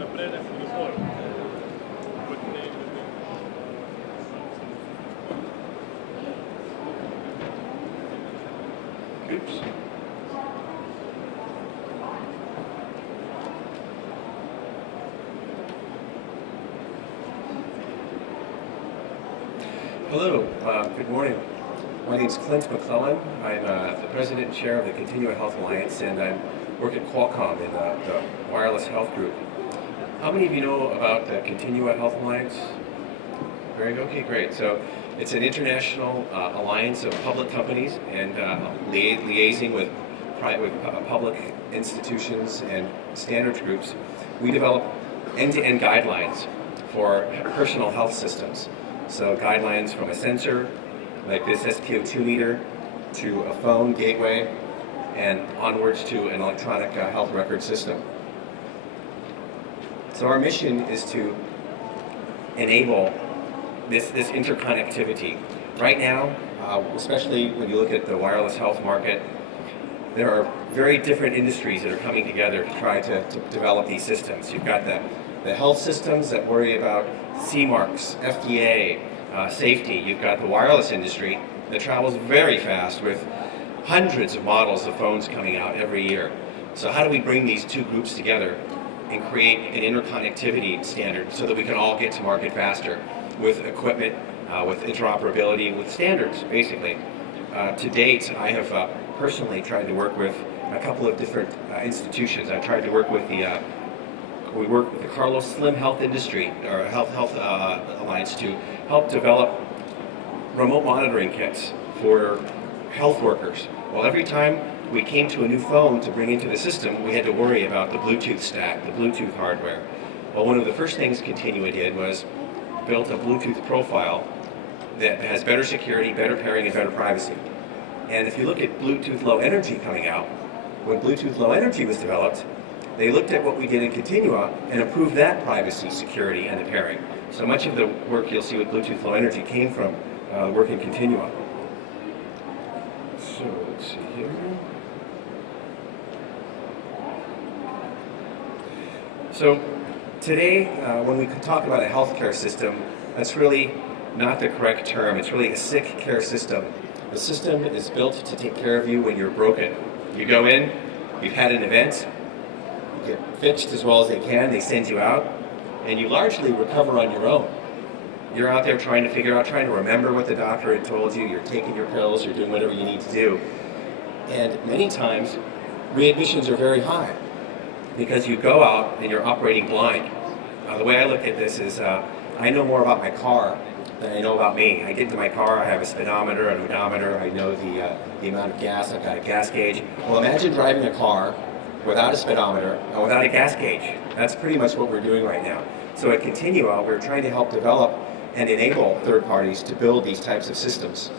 Oops. Hello, good morning. My name is Clint McClellan. I'm the president and chair of the Continua Health Alliance, and I work at Qualcomm in the Wireless Health Group. How many of you know about the Continua Health Alliance? Very good. Okay, great. So it's an international alliance of public companies and liaising with public institutions and standards groups. We develop end-to-end guidelines for personal health systems. So guidelines from a sensor, like this SpO2 meter, to a phone gateway, and onwards to an electronic health record system. So our mission is to enable this interconnectivity. Right now, especially when you look at the wireless health market, there are very different industries that are coming together to try to develop these systems. You've got the health systems that worry about CE marks, FDA, safety. You've got the wireless industry that travels very fast with hundreds of models of phones coming out every year. So how do we bring these two groups together and create an interconnectivity standard so that we can all get to market faster with equipment, with interoperability, with standards, basically. To date, I have personally tried to work with a couple of different institutions. I tried to work with we work with the Carlos Slim Health Industry, or Health Alliance, to help develop remote monitoring kits for health workers. Well, every time we came to a new phone to bring into the system, we had to worry about the Bluetooth stack, the Bluetooth hardware. Well, one of the first things Continua did was built a Bluetooth profile that has better security, better pairing, and better privacy. And if you look at Bluetooth Low Energy coming out, when Bluetooth Low Energy was developed, they looked at what we did in Continua and improved that privacy, security, and the pairing. So much of the work you'll see with Bluetooth Low Energy came from work in Continua. So let's see here. So today, when we talk about a healthcare system, that's really not the correct term. It's really a sick care system. The system is built to take care of you when you're broken. You go in, you've had an event, you get fixed as well as they can, they send you out, and you largely recover on your own. You're out there trying to figure out, trying to remember what the doctor had told you, you're taking your pills, you're doing whatever you need to do. And many times, readmissions are very high because you go out and you're operating blind. The way I look at this is, I know more about my car than I know about me. I get into my car, I have a speedometer, an odometer, I know the amount of gas, I've got a gas gauge. Well, imagine driving a car without a speedometer and without a gas gauge. That's pretty much what we're doing right now. So at Continua, we're trying to help develop and enable third parties to build these types of systems.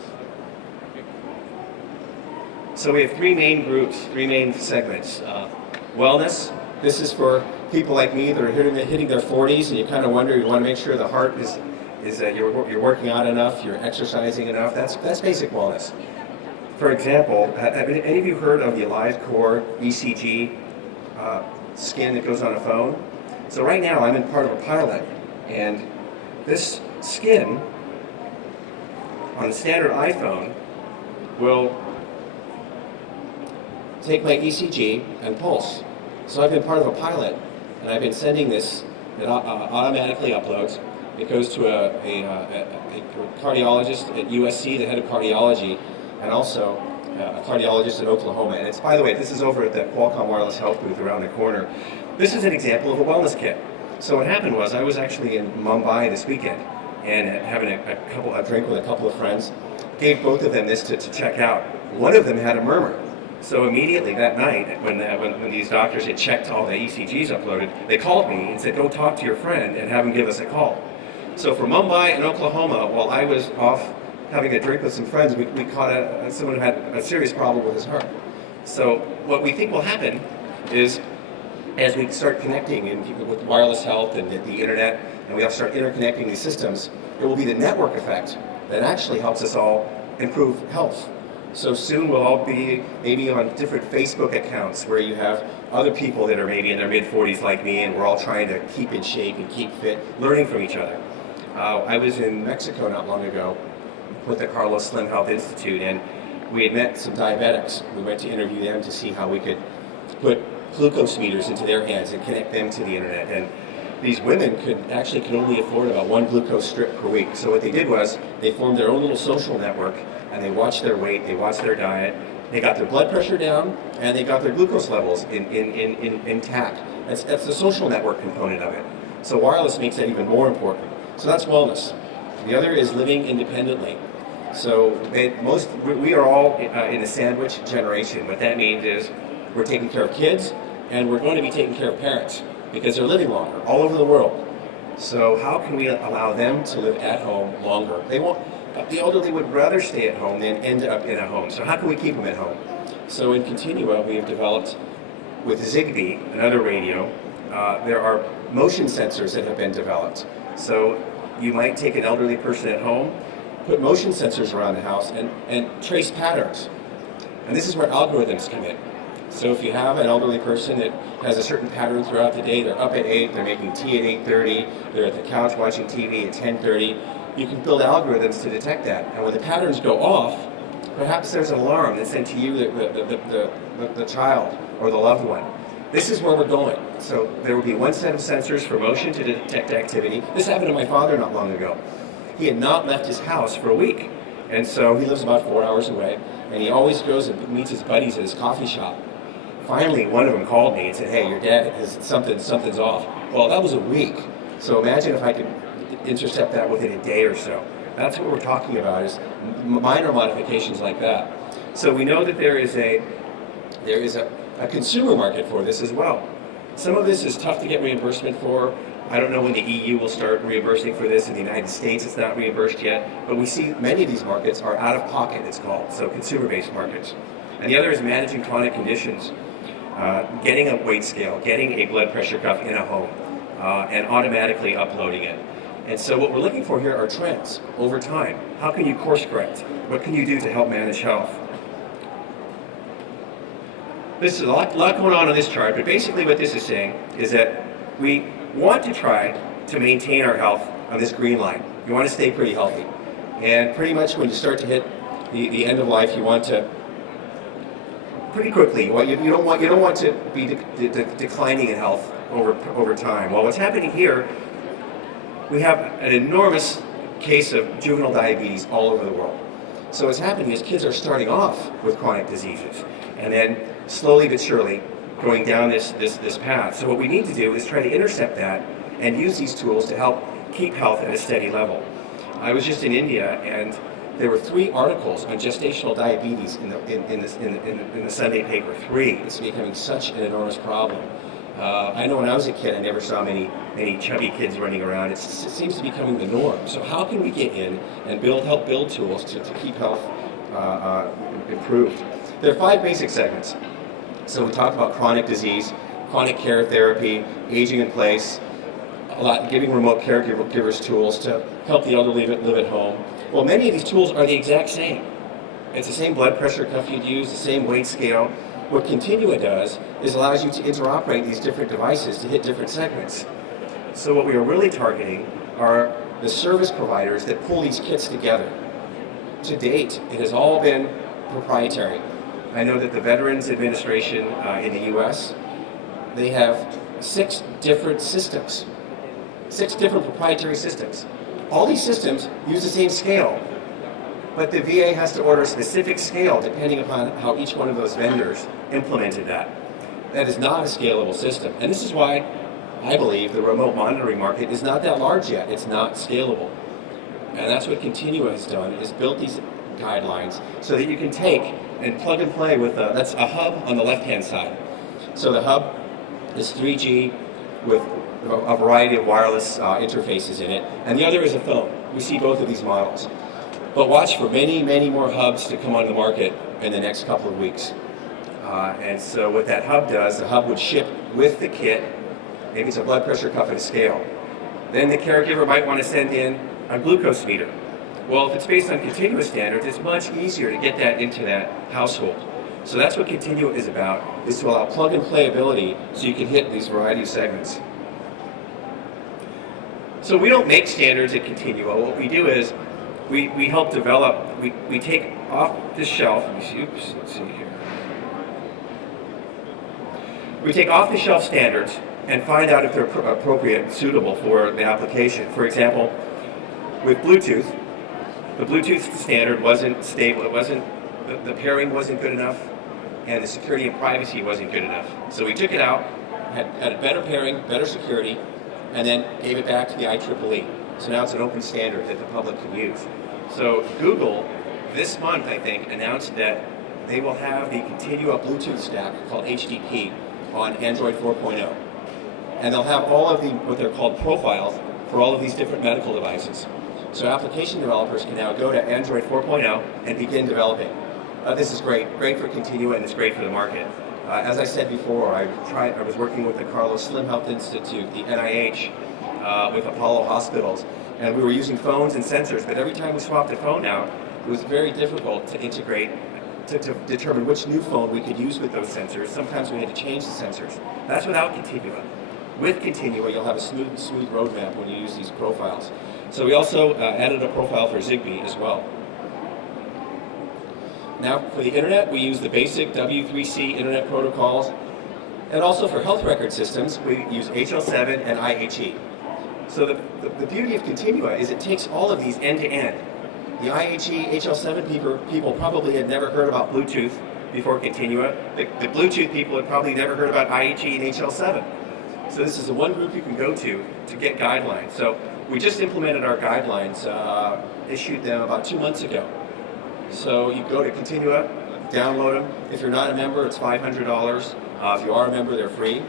So we have three main groups, three main segments. Wellness, this is for people like me that are hitting their 40s and you kind of wonder, you want to make sure the heart is you're working out enough, you're exercising enough. That's basic wellness. For example, have any of you heard of the AliveCor ECG scan that goes on a phone? So right now I'm in part of a pilot, and this skin on the standard iPhone will take my ECG and pulse. So I've been part of a pilot, and I've been sending this, it automatically uploads. It goes to a cardiologist at USC, the head of cardiology, and also a cardiologist in Oklahoma. And it's, by the way, this is over at the Qualcomm Wireless Health booth around the corner. This is an example of a wellness kit. So what happened was I was actually in Mumbai this weekend and having a drink with a couple of friends. Gave both of them this to check out. One of them had a murmur. So immediately that night, when these doctors had checked all the ECGs uploaded, they called me and said, go talk to your friend and have him give us a call. So from Mumbai and Oklahoma, while I was off having a drink with some friends, we caught someone who had a serious problem with his heart. So what we think will happen is, as we start connecting with wireless health and the internet, and we all start interconnecting these systems, it will be the network effect that actually helps us all improve health. So soon we'll all be maybe on different Facebook accounts where you have other people that are maybe in their mid-40s like me, and we're all trying to keep in shape and keep fit, learning from each other. I was in Mexico not long ago with the Carlos Slim Health Institute, and we had met some diabetics. We went to interview them to see how we could put glucose meters into their hands and connect them to the internet. And these women could only afford about one glucose strip per week. So what they did was they formed their own little social network, and they watched their weight, they watched their diet, they got their blood pressure down, and they got their glucose levels intact. That's the social network component of it. So wireless makes that even more important. So that's wellness. The other is living independently. So we are all in a sandwich generation. What that means is we're taking care of kids, and we're going to be taking care of parents because they're living longer all over the world. So how can we allow them to live at home longer? The elderly would rather stay at home than end up in a home. So how can we keep them at home? So in Continua, we have developed with Zigbee, another radio, there are motion sensors that have been developed. So you might take an elderly person at home, put motion sensors around the house, and trace patterns. And this is where algorithms come in. So if you have an elderly person that has a certain pattern throughout the day, they're up at 8, they're making tea at 8:30, they're at the couch watching TV at 10:30, you can build algorithms to detect that. And when the patterns go off, perhaps there's an alarm that's sent to you, the child or the loved one. This is where we're going. So there will be one set of sensors for motion to detect activity. This happened to my father not long ago. He had not left his house for a week. And so he lives about 4 hours away, and he always goes and meets his buddies at his coffee shop. Finally, one of them called me and said, "Hey, your dad is something's off." Well, that was a week. So imagine if I could intercept that within a day or so. That's what we're talking about, is minor modifications like that. So we know that there is a consumer market for this as well. Some of this is tough to get reimbursement for. I don't know when the EU will start reimbursing for this. In the United States, it's not reimbursed yet. But we see many of these markets are out of pocket, it's called, so consumer-based markets. And the other is managing chronic conditions, getting a weight scale, getting a blood pressure cuff in a home, and automatically uploading it. And so what we're looking for here are trends over time. How can you course correct? What can you do to help manage health? This is a lot going on this chart, but basically what this is saying is that we want to try to maintain our health on this green line. You want to stay pretty healthy. And pretty much when you start to hit the end of life, you want to pretty quickly. You don't want to be declining in health over time. Well, what's happening here, we have an enormous case of juvenile diabetes all over the world. So what's happening is kids are starting off with chronic diseases, and then slowly but surely going down this path. So what we need to do is try to intercept that and use these tools to help keep health at a steady level. I was just in India, and there were 3 articles on gestational diabetes in the Sunday paper. 3. It's becoming such an enormous problem. I know when I was a kid, I never saw many chubby kids running around. It seems to be becoming the norm. So how can we get in and help build tools to keep health improved? There are 5 basic segments. So we talked about chronic disease, chronic care therapy, aging in place, giving remote caregivers tools to help the elderly live at home. Well, many of these tools are the exact same. It's the same blood pressure cuff you'd use, the same weight scale. What Continua does is allows you to interoperate these different devices to hit different segments. So what we are really targeting are the service providers that pull these kits together. To date, it has all been proprietary. I know that the Veterans Administration in the US, they have 6 different systems, 6 different proprietary systems. All these systems use the same scale, but the VA has to order a specific scale depending upon how each one of those vendors implemented that. That is not a scalable system. And this is why I believe the remote monitoring market is not that large yet. It's not scalable. And that's what Continua has done, is built these guidelines so that you can take and plug and play with that's a hub on the left-hand side. So the hub is 3G with a variety of wireless interfaces in it, and the other is a phone. We see both of these models. But watch for many, many more hubs to come on the market in the next couple of weeks. And so what that hub does, the hub would ship with the kit, maybe it's a blood pressure cuff and a scale. Then the caregiver might want to send in a glucose meter. Well, if it's based on Continua standards, it's much easier to get that into that household. So that's what Continua is about, is to allow plug-and-play ability so you can hit these variety of segments. So we don't make standards at Continua. What we do is we help develop, we take off the shelf, let's see here. We take off the shelf standards and find out if they're appropriate and suitable for the application. For example, with Bluetooth, the Bluetooth standard wasn't stable, the pairing wasn't good enough, and the security and privacy wasn't good enough. So we took it out, had a better pairing, better security, and then gave it back to the IEEE. So now it's an open standard that the public can use. So Google, this month I think, announced that they will have the Continua Bluetooth stack called HDP on Android 4.0. And they'll have all of the, what they're called profiles for all of these different medical devices. So application developers can now go to Android 4.0 and begin developing. This is great for Continua, and it's great for the market. As I said before, I was working with the Carlos Slim Health Institute, the NIH, with Apollo Hospitals, and we were using phones and sensors, but every time we swapped a phone out, it was very difficult to integrate, to determine which new phone we could use with those sensors. Sometimes we had to change the sensors. That's without Continua. With Continua, you'll have a smooth roadmap when you use these profiles. So we also added a profile for Zigbee as well. Now, for the internet, we use the basic W3C internet protocols. And also for health record systems, we use HL7 and IHE. So the beauty of Continua is it takes all of these end to end. The IHE, HL7 people probably had never heard about Bluetooth before Continua. The Bluetooth people had probably never heard about IHE and HL7. So this is the one group you can go to get guidelines. So we just implemented our guidelines, issued them about 2 months ago. So you go to Continua, download them. If you're not a member, it's $500. If you are a member, they're free.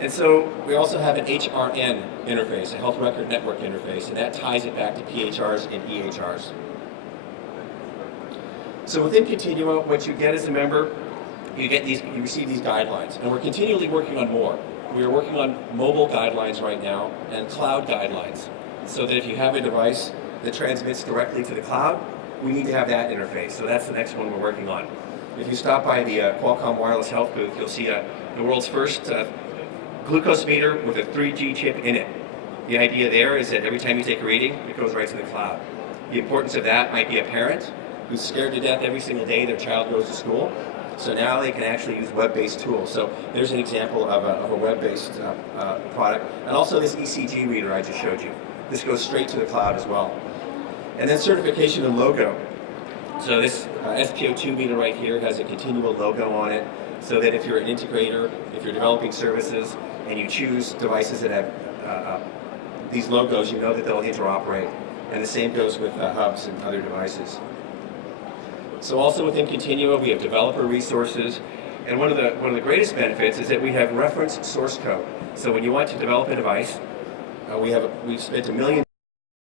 And so we also have an HRN interface, a health record network interface, and that ties it back to PHRs and EHRs. So within Continua, what you get as a member, you receive these guidelines, and we're continually working on more. We are working on mobile guidelines right now and cloud guidelines, so that if you have a device that transmits directly to the cloud, we need to have that interface. So that's the next one we're working on. If you stop by the Qualcomm Wireless Health booth, you'll see the world's first glucose meter with a 3G chip in it. The idea there is that every time you take a reading, it goes right to the cloud. The importance of that might be a parent who's scared to death every single day their child goes to school. So now they can actually use web-based tools. So there's an example of a web-based product. And also this ECG reader I just showed you. This goes straight to the cloud as well. And then certification and logo. So this SPO2 meter right here has a Continua logo on it, so that if you're an integrator, if you're developing services, and you choose devices that have these logos, you know that they'll interoperate. And the same goes with hubs and other devices. So also within Continua, we have developer resources, and one of the greatest benefits is that we have reference source code. So when you want to develop a device, we've spent $1 million